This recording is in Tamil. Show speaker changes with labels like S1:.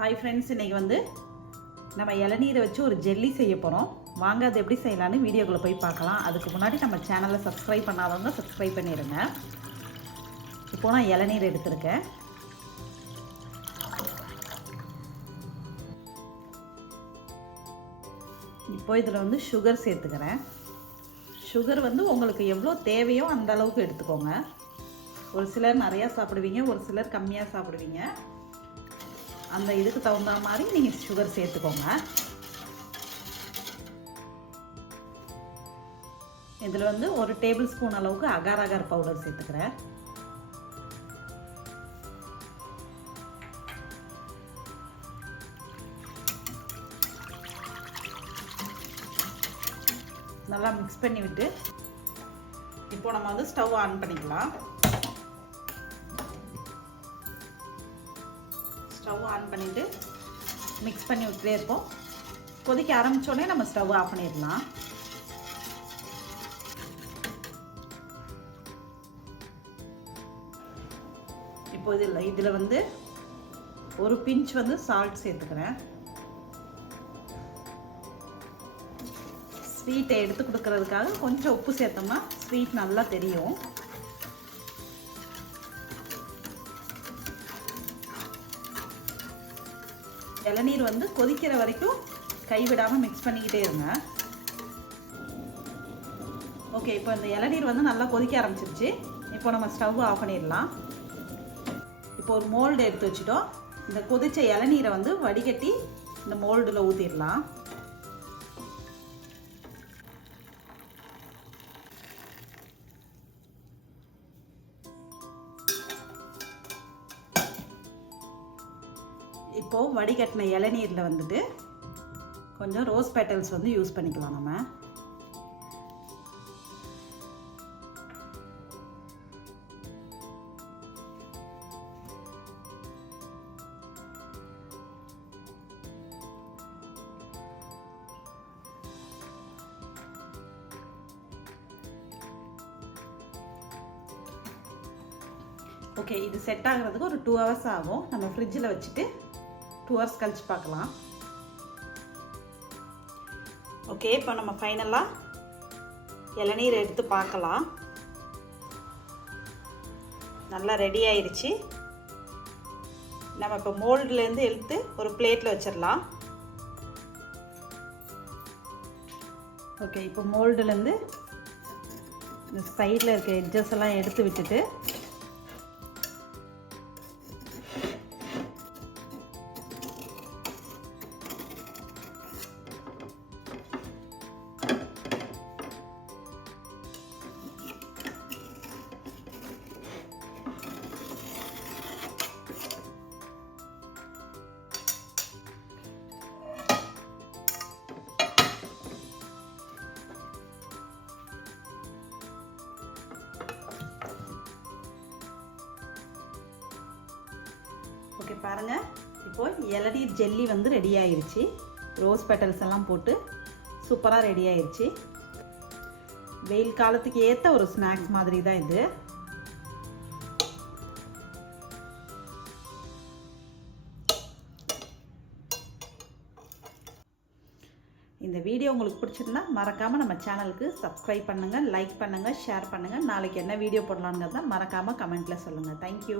S1: ஹாய் ஃப்ரெண்ட்ஸ் இன்றைக்கி வந்து நம்ம இளநீரை வச்சு ஒரு ஜெல்லி செய்ய போகிறோம் வாங்க அது எப்படி செய்யலான்னு வீடியோக்குள்ளே போய் பார்க்கலாம். அதுக்கு முன்னாடி நம்ம சேனலை சப்ஸ்கிரைப் பண்ணாதவங்க சப்ஸ்கிரைப் பண்ணிடுங்க இப்போ நான் இளநீர் எடுத்திருக்கேன். இப்போ இதில் வந்து சுகர் சேர்த்துக்கிறேன். சுகர் வந்து உங்களுக்கு எவ்வளோ தேவையோ அந்த அளவுக்கு எடுத்துக்கோங்க. ஒரு சிலர் நிறையா சாப்பிடுவீங்க ஒரு சிலர் கம்மியாக சாப்பிடுவீங்க. அந்த இதுக்கு தகுந்த மாதிரி நீங்கள் சுகர் சேர்த்துக்கோங்க. இதில் வந்து ஒரு டேபிள் ஸ்பூன் அளவுக்கு அகார் அகார் பவுடர் சேர்த்துக்கிறேன். நல்லா மிக்ஸ் பண்ணி விட்டு இப்போ நம்ம வந்து ஸ்டவ் ஆன் பண்ணிக்கலாம். ஸ்டவ் ஆன் பண்ணிவிட்டு மிக்ஸ் பண்ணி விட்டுட்டே இருப்போம். கொதிக்க ஆரம்பித்தோடனே நம்ம ஸ்டவ் ஆஃப் பண்ணிடலாம். இப்போ இதில் இதில் வந்து ஒரு பிஞ்ச் வந்து சால்ட் சேர்த்துக்கிறேன். ஸ்வீட்டை எடுத்து கொடுக்கறதுக்காக கொஞ்சம் உப்பு சேர்த்தோம்னா ஸ்வீட் நல்லா தெரியும். இளநீர் வந்து கொதிக்கிற வரைக்கும் கைவிடாமல் மிக்ஸ் பண்ணிக்கிட்டே இருங்க. ஓகே இப்போ இந்த இளநீர் வந்து நல்லா கொதிக்க ஆரம்பிச்சிருச்சு. இப்போ நம்ம ஸ்டவ் ஆஃப் பண்ணிடலாம். இப்போ ஒரு மோல்டு எடுத்து வச்சுட்டோம். இந்த கொதித்த இளநீரை வந்து வடிகட்டி இந்த மோல்டில் ஊற்றிடலாம் இப்போது வடிகட்டின இளநீரில் வந்துட்டு கொஞ்சம் ரோஸ் பெட்டல்ஸ் வந்து யூஸ் பண்ணிக்கலாம் நம்ம. ஓகே இது செட் ஆகிறதுக்கு ஒரு டூ ஹவர்ஸ் ஆகும். நம்ம ஃப்ரிட்ஜில் வச்சுட்டு டூ ஹவர்ஸ் கழிச்சு பார்க்கலாம். ஓகே இப்போ நம்ம ஃபைனலாக இளநீர் எடுத்து பார்க்கலாம். நல்லா ரெடி ஆயிடுச்சு நம்ம இப்போ மோல்டுலேருந்து எடுத்து ஒரு பிளேட்டில் வச்சிடலாம். ஓகே இப்போ மோல்டுலேருந்து இந்த சைடில் இருக்க எட்ஜஸ் எல்லாம் எடுத்து விட்டுட்டு பாருங்கள் இப்போ இளநீர் ஜெல்லி வந்து ரெடி ஆயிடுச்சு ரோஸ் பெட்டல்ஸ் எல்லாம் போட்டு சூப்பராக ரெடி ஆயிடுச்சு வெயில் காலத்துக்கு ஏற்ற ஒரு ஸ்நாக்ஸ் மாதிரி தான் இது. இந்த வீடியோ உங்களுக்கு பிடிச்சிருந்தா மறக்காமல் நம்ம சேனலுக்கு சப்ஸ்கிரைப் பண்ணுங்கள் லைக் பண்ணுங்கள் ஷேர் பண்ணுங்கள் நாளைக்கு என்ன வீடியோ போடலாங்கிறத மறக்காமல் கமெண்ட்டில் சொல்லுங்கள் தேங்க்யூ